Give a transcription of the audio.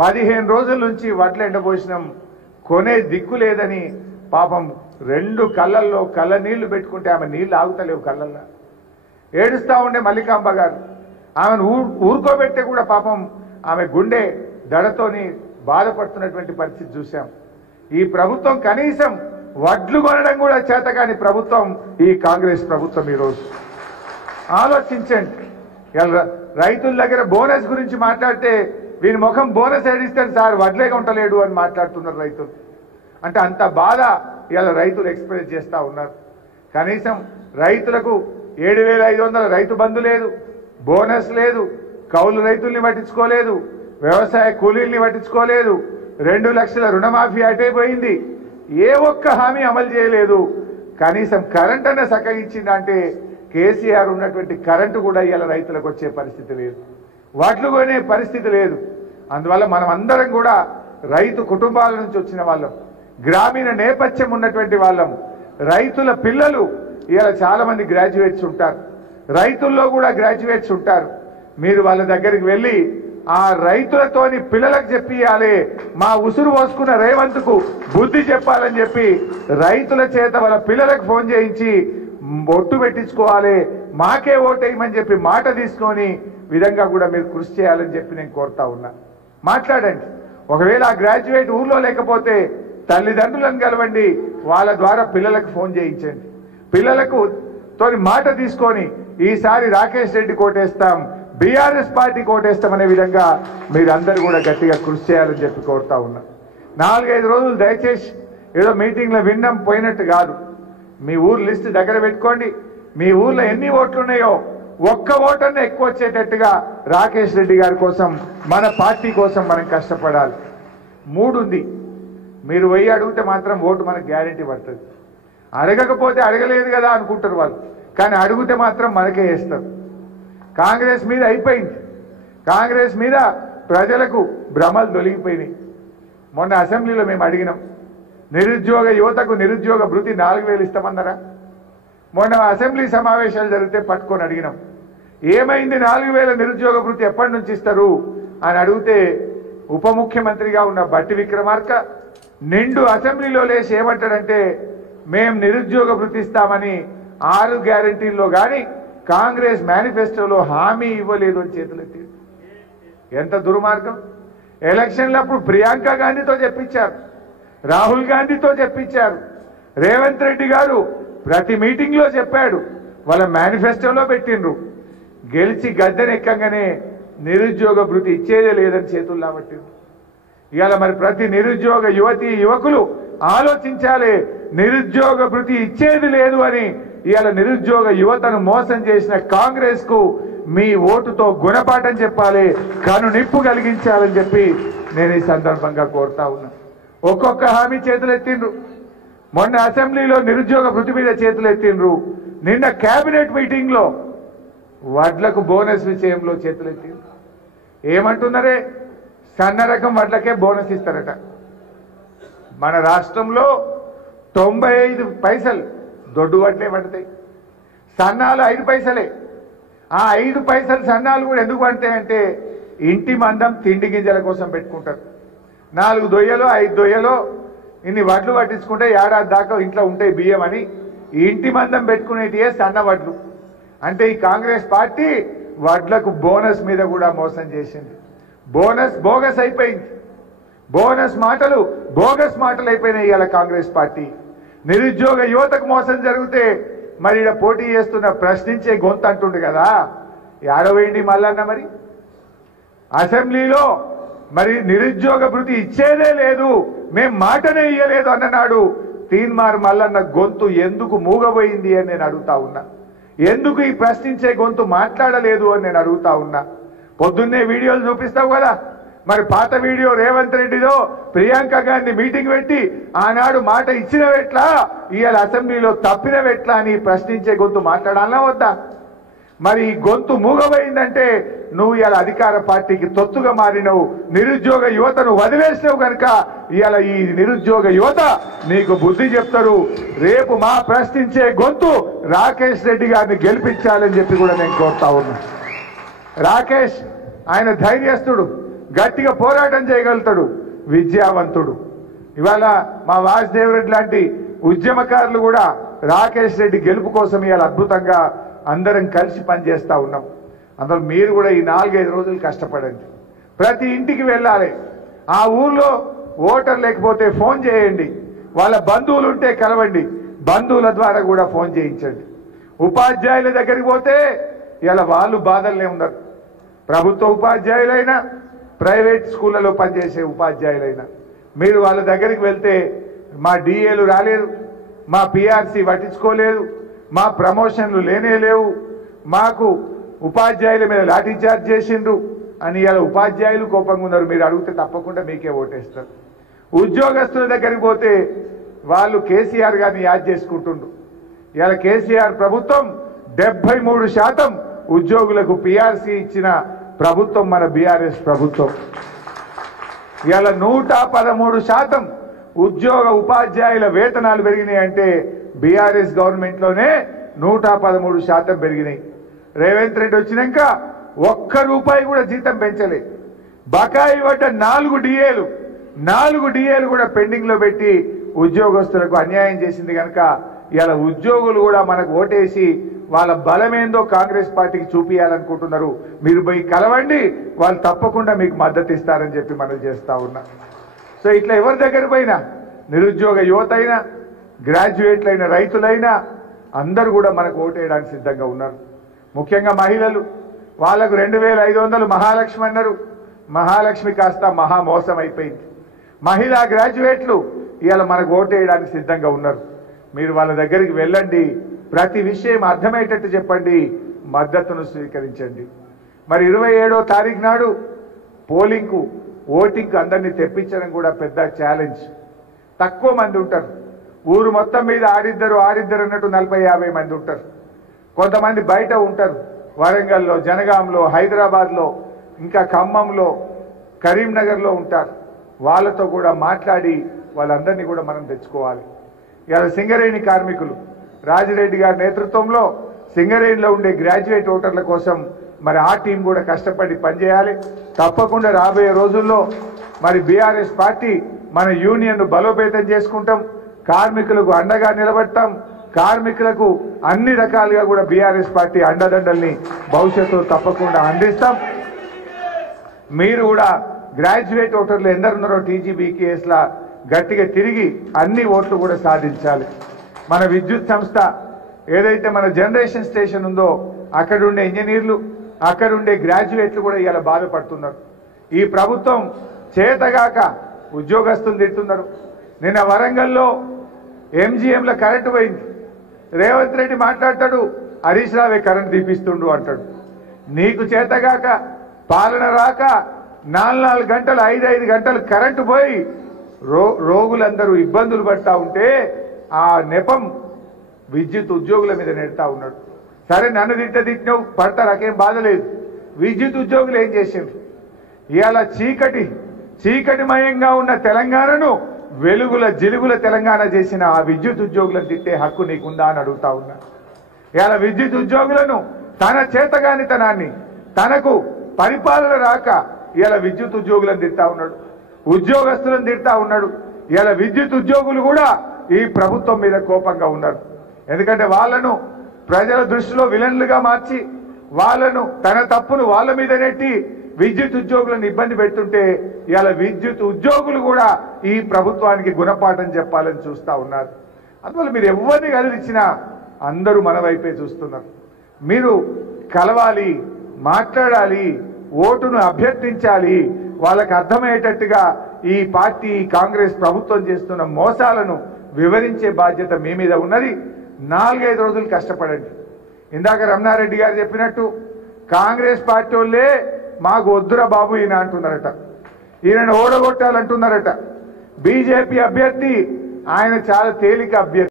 15 రోజుల నుంచి వడ్లు ఎండబోసినాం, కొనే దిక్కు లేదని పాపం 2 కళ్ళల్లో కళ్ళ నీళ్లు పెట్టుకుంటే ఆమె నీళ్లు ఆగుతలేవు కళ్ళల్లో. ఏడుస్తూ ఉండే మల్లికాంబ గారు. ఆమెను ఊరుకోబెట్టే కూడా పాపం ఆమె గుండె దడతోని బాధపడుతున్నటువంటి పరిస్థితి చూసాం. ఈ ప్రభుత్వం కనీసం వడ్లు కొనడం కూడా చేతకాని ప్రభుత్వం ఈ కాంగ్రెస్ ప్రభుత్వం. ఈరోజు ఆలోచించండి. రైతుల దగ్గర బోనస్ గురించి మాట్లాడితే వీని ముఖం బోనస్ ఏడిస్తాడు సార్, వడ్లే కొంటలేడు అని మాట్లాడుతున్నారు రైతులు. అంటే అంత బాధ ఇలా రైతులు ఎక్స్ప్రెస్ చేస్తూ ఉన్నారు. కనీసం రైతులకు 7,500 రైతు బంధు లేదు, బోనస్ లేదు, కౌలు రైతుల్ని పట్టించుకోలేదు, వ్యవసాయ కూలీల్ని పట్టించుకోలేదు, 2 లక్షల రుణమాఫీ అటైపోయింది. ఏ ఒక్క హామీ అమలు చేయలేదు. కనీసం కరెంట్ అన్న సక్కగించిందంటే కేసీఆర్ ఉన్నటువంటి కరెంటు కూడా ఇలా రైతులకు వచ్చే పరిస్థితి లేదు, వడ్లు కొనే పరిస్థితి లేదు. అందువల్ల మనం అందరం కూడా రైతు కుటుంబాల నుంచి వచ్చిన వాళ్ళం, గ్రామీణ నేపథ్యం ఉన్నటువంటి వాళ్ళం. రైతుల పిల్లలు ఇలా చాలా మంది గ్రాడ్యుయేట్స్ ఉంటారు, రైతుల్లో కూడా గ్రాడ్యుయేట్స్ ఉంటారు. మీరు వాళ్ళ దగ్గరికి వెళ్ళి ఆ రైతులతోని పిల్లలకు చెప్పియాలి, మా ఉసురు పోసుకున్న రేవంత్కు బుద్ధి చెప్పాలని చెప్పి రైతుల చేత వాళ్ళ పిల్లలకు ఫోన్ చేయించి ఒట్టు పెట్టించుకోవాలి, మాకే ఓటేయమని చెప్పి మాట తీసుకొని విధంగా కూడా మీరు కృషి చేయాలని చెప్పి నేను కోరుతా ఉన్నా. మాట్లాడండి. ఒకవేళ ఆ గ్రాడ్యుయేట్ ఊర్లో లేకపోతే తల్లిదండ్రులను కలవండి, వాళ్ళ ద్వారా పిల్లలకు ఫోన్ చేయించండి. పిల్లలకు తోని మాట తీసుకొని ఈసారి రాకేష్ రెడ్డి కోటేస్తాం, బీఆర్ఎస్ పార్టీ కోటేస్తామనే విధంగా మీరందరూ కూడా గట్టిగా కృషి చేయాలని చెప్పి కోరుతా ఉన్నా. 4-5 రోజులు దయచేసి ఏదో మీటింగ్లో విన్నాం పోయినట్టు కాదు. మీ ఊరు లిస్ట్ దగ్గర పెట్టుకోండి. మీ ఊర్లో ఎన్ని ఓట్లు ఉన్నాయో ఒక్క ఓటన్నా ఎక్కువ వచ్చేటట్టుగా రాకేష్ రెడ్డి గారి కోసం, మన పార్టీ కోసం మనం కష్టపడాలి. 3 ఉంది. మీరు పోయి అడిగితే మాత్రం ఓటు మనకు గ్యారెంటీ పడుతుంది. అడగకపోతే అడగలేదు కదా అనుకుంటారు వాళ్ళు, కానీ అడిగితే మాత్రం మనకే వేస్తారు. కాంగ్రెస్ మీద అయిపోయింది. కాంగ్రెస్ మీద ప్రజలకు భ్రమలు తొలగిపోయినాయి. మొన్న అసెంబ్లీలో మేము అడిగినాం, నిరుద్యోగ యువతకు నిరుద్యోగ భృతి 4,000 ఇస్తామన్నారా? మొన్న అసెంబ్లీ సమావేశాలు జరిగితే పట్టుకొని అడిగినాం, ఏమైంది 4,000 నిరుద్యోగ భృతి ఎప్పటి నుంచి ఇస్తారు అని అడిగితే ఉప ముఖ్యమంత్రిగా ఉన్న బట్టి విక్రమార్క నిండు అసెంబ్లీలో లేచి ఏమంటాడంటే, మేము నిరుద్యోగ భృతి ఇస్తామని 6 గ్యారెంటీల్లో కానీ కాంగ్రెస్ మేనిఫెస్టోలో హామీ ఇవ్వలేదు అని చేతులెత్తి. ఎంత దుర్మార్గం. ఎలక్షన్లప్పుడు ప్రియాంక గాంధీతో చెప్పించారు, రాహుల్ గాంధీతో చెప్పించారు, రేవంత్ రెడ్డి గారు ప్రతి మీటింగ్లో చెప్పాడు, వాళ్ళ మేనిఫెస్టోలో పెట్టిండ్రు. గెలిచి గద్దెనెక్కగానే నిరుద్యోగ భృతి ఇచ్చేదే లేదని చేతుల్లో పట్టిండ్రు. ఇవాళ మరి ప్రతి నిరుద్యోగ యువతి యువకులు ఆలోచించాలి, నిరుద్యోగ భృతి ఇచ్చేది లేదు అని. ఇవాళ నిరుద్యోగ యువతను మోసం చేసిన కాంగ్రెస్ కు మీ ఓటుతో గుణపాఠం చెప్పాలి, కనునిప్పు కలిగించాలని చెప్పి నేను ఈ సందర్భంగా కోరుతా ఉన్నా. ఒక్కొక్క హామీ చేతులెత్తిండ్రు. మొన్న అసెంబ్లీలో నిరుద్యోగ భృతి మీద చేతులెత్తిండ్రు. నిన్న కేబినెట్ మీటింగ్ లో వడ్లకు బోనస్ విషయంలో చేతులెత్తిండ్రు. ఏమంటున్నారే, సన్న రకం వడ్లకే బోనస్ ఇస్తారట. మన రాష్ట్రంలో 95 పైసలు దొడ్డు వడ్లే పడతాయి, సన్నాలు 5 పైసలే. ఆ 5 పైసలు సన్నాలు కూడా ఎందుకు పడతాయంటే ఇంటి మందం తిండి గింజల కోసం పెట్టుకుంటారు. 4 దొయ్యలో 5 దొయ్యలో ఇన్ని వడ్లు పట్టించుకుంటే ఏడాది దాకా ఇంట్లో ఉంటాయి బియ్యం అని ఇంటి మందం పెట్టుకునేటివే సన్న వడ్లు. అంటే ఈ కాంగ్రెస్ పార్టీ వడ్లకు బోనస్ మీద కూడా మోసం చేసింది. బోనస్ బోగస్ అయిపోయింది. బోనస్ మాటలు బోగస్ మాటలు అయిపోయినాయి ఇవాళ కాంగ్రెస్ పార్టీ. నిరుద్యోగ యువతకు మోసం జరిగితే మరి ఇక్కడ పోటీ చేస్తున్న ప్రశ్నించే గొంతు అంటుండు కదా, ఏడవేయండి మల్లన్న. మరి అసెంబ్లీలో మరి నిరుద్యోగ భృతి ఇచ్చేదే లేదు, మేం మాటనే ఇయ్యలేదు అన్ననాడు తీన్మార్ మల్లన్న గొంతు ఎందుకు మూగబోయింది అని నేను అడుగుతా ఉన్నా. ఎందుకు ఈ ప్రశ్నించే గొంతు మాట్లాడలేదు అని నేను అడుగుతా ఉన్నా. పొద్దున్నే వీడియోలు చూపిస్తావు కదా, మరి పాత వీడియో రేవంత్ రెడ్డిలో ప్రియాంక గాంధీ మీటింగ్ పెట్టి ఆనాడు మాట ఇచ్చినవెట్లా, ఇవాళ అసెంబ్లీలో తప్పినవెట్లా అని ప్రశ్నించే గొంతు మాట్లాడాలన్నా వద్దా? మరి ఈ గొంతు మూగబోయిందంటే నువ్వు ఇవాళ అధికార పార్టీకి తొత్తుగా మారినవు, నిరుద్యోగ యువతను వదిలేసినావు కనుక ఇవాళ ఈ నిరుద్యోగ యువత నీకు బుద్ధి చెప్తారు. రేపు మా ప్రశ్నించే గొంతు రాకేష్ రెడ్డి గారిని గెలిపించాలని చెప్పి కూడా నేను కోరుతా ఉన్నా. రాకేష్ ఆయన ధైర్యస్తుడు, గట్టిగా పోరాటం చేయగలుగుతాడు విద్యావంతుడు. ఇవాళ మా వాసుదేవ్ రెడ్డి లాంటి ఉద్యమకారులు కూడా రాకేష్ రెడ్డి గెలుపు కోసం ఇవాళ అద్భుతంగా అందరం కలిసి పనిచేస్తూ ఉన్నాం. అందులో మీరు కూడా ఈ 4-5 రోజులు కష్టపడండి. ప్రతి ఇంటికి వెళ్ళాలి. ఆ ఊర్లో ఓటర్ లేకపోతే ఫోన్ చేయండి. వాళ్ళ బంధువులు ఉంటే కలవండి. బంధువుల ద్వారా కూడా ఫోన్ చేయించండి. ఉపాధ్యాయుల దగ్గరికి పోతే ఇలా వాళ్ళు బాధల్నే ఉన్నారు. ప్రభుత్వ ఉపాధ్యాయులైనా ప్రైవేట్ స్కూళ్ళలో పనిచేసే ఉపాధ్యాయులైనా మీరు వాళ్ళ దగ్గరికి వెళ్తే మా డిఏలు రాలేరు, మా పిఆర్సీ పట్టించుకోలేదు, మా ప్రమోషన్లు లేనే లేవు, మాకు ఉపాధ్యాయుల మీద లాఠీ చార్జ్ చేసిండ్రు అని ఇలా ఉపాధ్యాయులు కోపంగా ఉన్నారు. మీరు అడిగితే తప్పకుండా మీకే ఓటేస్తారు. ఉద్యోగస్తుల దగ్గరికి పోతే వాళ్ళు కేసీఆర్ గారిని యాద్ చేసుకుంటుండ్రు. ఇలా కేసీఆర్ ప్రభుత్వం 73% ఉద్యోగులకు పిఆర్సీ ఇచ్చిన ప్రభుత్వం మన బీఆర్ఎస్ ప్రభుత్వం. ఇలా 113% ఉద్యోగ ఉపాధ్యాయుల వేతనాలు పెరిగినాయి అంటే బీఆర్ఎస్ గవర్నమెంట్లోనే 113% పెరిగినాయి. రేవంత్ రెడ్డి వచ్చినాక ₹1 కూడా జీతం పెంచలే. బకాయి పడ్డ 4 డిఏలు కూడా పెండింగ్ లో పెట్టి ఉద్యోగస్తులకు అన్యాయం చేసింది కనుక ఇలా ఉద్యోగులు కూడా మనకు ఓటేసి వాళ్ళ బలమేందో కాంగ్రెస్ పార్టీకి చూపియాలనుకుంటున్నారు. మీరు పోయి కలవండి, వాళ్ళు తప్పకుండా మీకు మద్దతు ఇస్తారని చెప్పి మనం చేస్తా ఉన్నా. సో ఇట్లా ఎవరి దగ్గర పోయినా నిరుద్యోగ యువత అయినా గ్రాడ్యుయేట్లైన రైతులైనా అందరూ కూడా మనకు ఓటేయడానికి సిద్ధంగా ఉన్నారు. ముఖ్యంగా మహిళలు, వాళ్ళకు 2500 మహాలక్ష్మి అన్నారు. మహాలక్ష్మి కాస్త మహామోసం అయిపోయింది. మహిళా గ్రాడ్యుయేట్లు ఇవాళ మనకు ఓటేయడానికి సిద్ధంగా ఉన్నారు. మీరు వాళ్ళ దగ్గరికి వెళ్ళండి, ప్రతి విషయం అర్థమయ్యేటట్టు చెప్పండి, మద్దతును స్వీకరించండి. మరి 27వ తారీఖు నాడు పోలింగ్కు ఓటింగ్కు అందరినీ తెప్పించడం కూడా పెద్ద ఛాలెంజ్. తక్కువ మంది ఉంటారు. ఊరు మొత్తం మీద ఆడిద్దరు అన్నట్టు 40-50 మంది ఉంటారు. కొంతమంది బయట ఉంటారు. వరంగల్లో, జనగాంలో, హైదరాబాద్లో, ఇంకా ఖమ్మంలో, కరీంనగర్లో ఉంటారు. వాళ్ళతో కూడా మాట్లాడి వాళ్ళందరినీ కూడా మనం తెచ్చుకోవాలి. ఇవాళ సింగరేణి కార్మికులు రాజిరెడ్డి గారి నేతృత్వంలో సింగరేణిలో ఉండే గ్రాడ్యుయేట్ ఓటర్ల కోసం మరి ఆ టీం కూడా కష్టపడి పనిచేయాలి. తప్పకుండా రాబోయే రోజుల్లో మరి బీఆర్ఎస్ పార్టీ మన యూనియన్ను బలోపేతం చేసుకుంటాం, కార్మికులకు అండగా నిలబడతాం, కార్మికులకు అన్ని రకాలుగా కూడా బీఆర్ఎస్ పార్టీ అండదండల్ని భవిష్యత్తులో తప్పకుండా అందిస్తాం. మీరు కూడా గ్రాడ్యుయేట్ ఓటర్లు ఎందరున్నారో టీజీబీకేఎస్లా గట్టిగా తిరిగి అన్ని ఓట్లు కూడా సాధించాలి. మన విద్యుత్ సంస్థ ఏదైతే మన జనరేషన్ స్టేషన్ ఉందో అక్కడుండే ఇంజనీర్లు, అక్కడుండే గ్రాడ్యుయేట్లు కూడా ఇలా బాధపడుతున్నారు. ఈ ప్రభుత్వం చేతగాక ఉద్యోగస్తులు తిడుతున్నారు. నిన్న వరంగల్లో ఎంజీఎంలో కరెంటు పోయింది. రేవంత్ రెడ్డి మాట్లాడతాడు, హరీష్ రావే కరెంటు తీపిస్తుండు అంటాడు. నీకు చేతగాక పాలన రాక 4 గంటలు 5 గంటలు కరెంటు పోయి రోగులందరూ ఇబ్బందులు పడతా ఉంటే ఆ నెపం విద్యుత్ ఉద్యోగుల మీద నెడతా ఉన్నాడు. సరే నన్ను తిట్టినావు పడతా నాకేం బాధ లేదు. విద్యుత్ ఉద్యోగులు ఏం చేసిండ్రు? ఇవాళ చీకటిమయంగా ఉన్న తెలంగాణను వెలుగుల జిలుగుల తెలంగాణ చేసిన ఆ విద్యుత్ ఉద్యోగులను తిట్టే హక్కు నీకుందా అని అడుగుతా ఉన్నా. ఇవాళ విద్యుత్ ఉద్యోగులను తన చేతగానితనాన్ని, తనకు పరిపాలన రాక ఇవాళ విద్యుత్ ఉద్యోగులను తిడతా ఉన్నాడు, ఉద్యోగస్తులను తిడతా ఉన్నాడు. ఇవాళ విద్యుత్ ఉద్యోగులు కూడా ఈ ప్రభుత్వం మీద కోపంగా ఉన్నారు. ఎందుకంటే వాళ్ళను ప్రజల దృష్టిలో విలన్లుగా మార్చి వాళ్ళను తన తప్పును వాళ్ళ మీద నెట్టి విద్యుత్ ఉద్యోగులను ఇబ్బంది పెడుతుంటే ఇవాళ విద్యుత్ ఉద్యోగులు కూడా ఈ ప్రభుత్వానికి గుణపాఠం చెప్పాలని చూస్తూ ఉన్నారు. అందువల్ల మీరు ఎవరిని కదిలిచ్చినా అందరూ మన వైపే చూస్తున్నారు. మీరు కలవాలి, మాట్లాడాలి, ఓటును అభ్యర్థించాలి. వాళ్ళకు అర్థమయ్యేటట్టుగా ఈ పార్టీ కాంగ్రెస్ ప్రభుత్వం చేస్తున్న మోసాలను వివరించే బాధ్యత మీ మీద ఉన్నది. 4-5 రోజులు కష్టపడండి. ఇందాక రమణారెడ్డి గారు చెప్పినట్టు కాంగ్రెస్ పార్టీ వాళ్ళే మాకు వద్దురా బాబు ఈయన అంటున్నారట, ఈయనను ఓడగొట్టాలంటున్నారట. బీజేపీ అభ్యర్థి ఆయన చాలా తేలిక అభ్యర్థి.